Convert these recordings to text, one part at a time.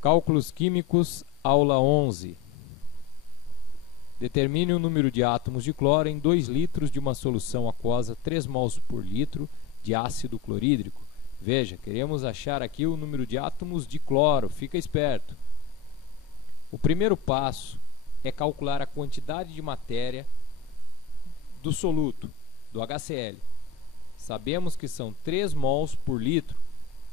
Cálculos Químicos, aula 11. Determine o número de átomos de cloro em 2 litros de uma solução aquosa 3 mols por litro de ácido clorídrico. Veja, queremos achar aqui o número de átomos de cloro, fica esperto. O primeiro passo é calcular a quantidade de matéria do soluto, do HCl. Sabemos que são 3 mols por litro.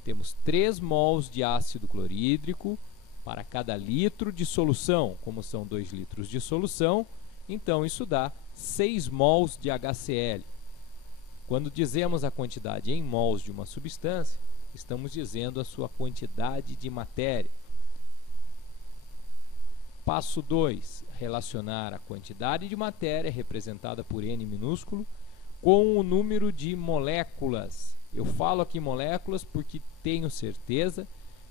Temos 3 mols de ácido clorídrico para cada litro de solução. Como são 2 litros de solução, então isso dá 6 mols de HCl. Quando dizemos a quantidade em mols de uma substância, estamos dizendo a sua quantidade de matéria. Passo 2. Relacionar a quantidade de matéria, representada por N minúsculo, com o número de moléculas. Eu falo aqui moléculas porque tenho certeza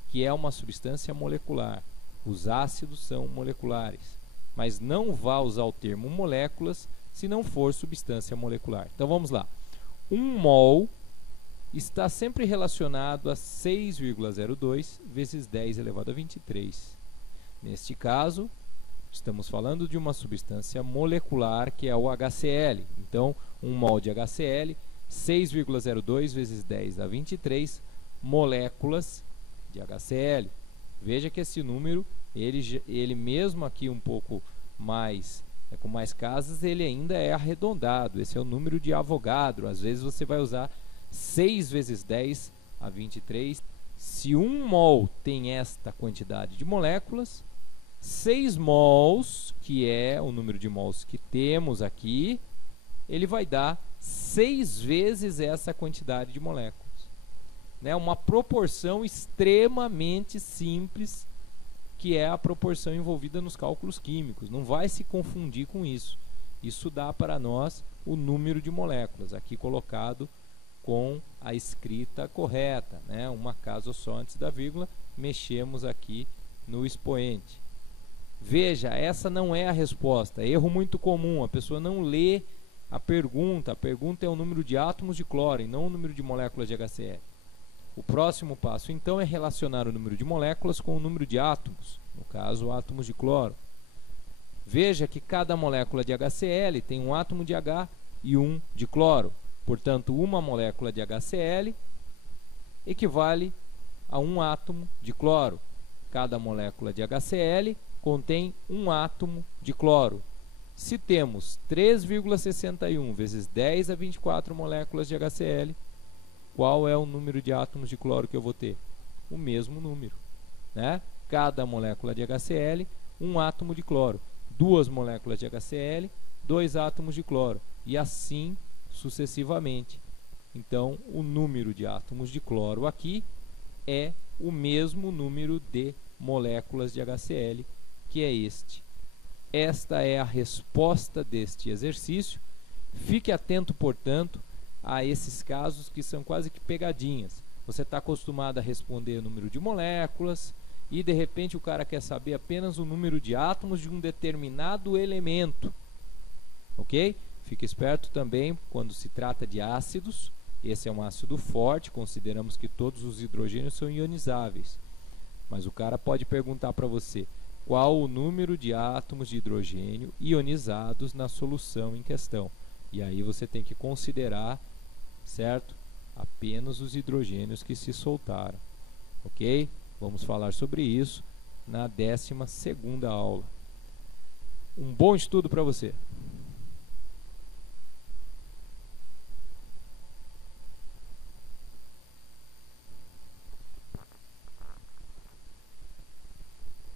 que é uma substância molecular. Os ácidos são moleculares. Mas não vá usar o termo moléculas se não for substância molecular. Então vamos lá. 1 mol está sempre relacionado a 6,02 vezes 10 elevado a 23. Neste caso, estamos falando de uma substância molecular que é o HCl. Então, 1 mol de HCl, 6,02 vezes 10 a 23 moléculas de HCl. Veja que esse número, ele mesmo aqui um pouco mais, com mais casas, ele ainda é arredondado. Esse é o número de Avogadro. Às vezes você vai usar 6 vezes 10 a 23. Se 1 mol tem esta quantidade de moléculas, 6 mols, que é o número de mols que temos aqui, ele vai dar 6 vezes essa quantidade de moléculas. Né? Uma proporção extremamente simples, que é a proporção envolvida nos cálculos químicos. Não vai se confundir com isso. Isso dá para nós o número de moléculas, aqui colocado com a escrita correta, né? Uma casa só antes da vírgula, mexemos aqui no expoente. Veja, essa não é a resposta. Erro muito comum, a pessoa não lê a pergunta é o número de átomos de cloro e não o número de moléculas de HCl. O próximo passo, então, é relacionar o número de moléculas com o número de átomos, no caso, átomos de cloro. Veja que cada molécula de HCl tem um átomo de H e um de cloro. Portanto, uma molécula de HCl equivale a um átomo de cloro. Cada molécula de HCl contém um átomo de cloro. Se temos 3,61 vezes 10 a 24 moléculas de HCl, qual é o número de átomos de cloro que eu vou ter? O mesmo número, né? Cada molécula de HCl, um átomo de cloro. 2 moléculas de HCl, 2 átomos de cloro. E assim sucessivamente. Então, o número de átomos de cloro aqui é o mesmo número de moléculas de HCl, que é este. Esta é a resposta deste exercício. Fique atento, portanto, a esses casos que são quase que pegadinhas. Você está acostumado a responder o número de moléculas e, de repente, o cara quer saber apenas o número de átomos de um determinado elemento. Ok? Fique esperto também quando se trata de ácidos. Esse é um ácido forte, consideramos que todos os hidrogênios são ionizáveis. Mas o cara pode perguntar para você qual o número de átomos de hidrogênio ionizados na solução em questão. E aí você tem que considerar, certo? Apenas os hidrogênios que se soltaram. Ok? Vamos falar sobre isso na 12ª aula. Um bom estudo para você!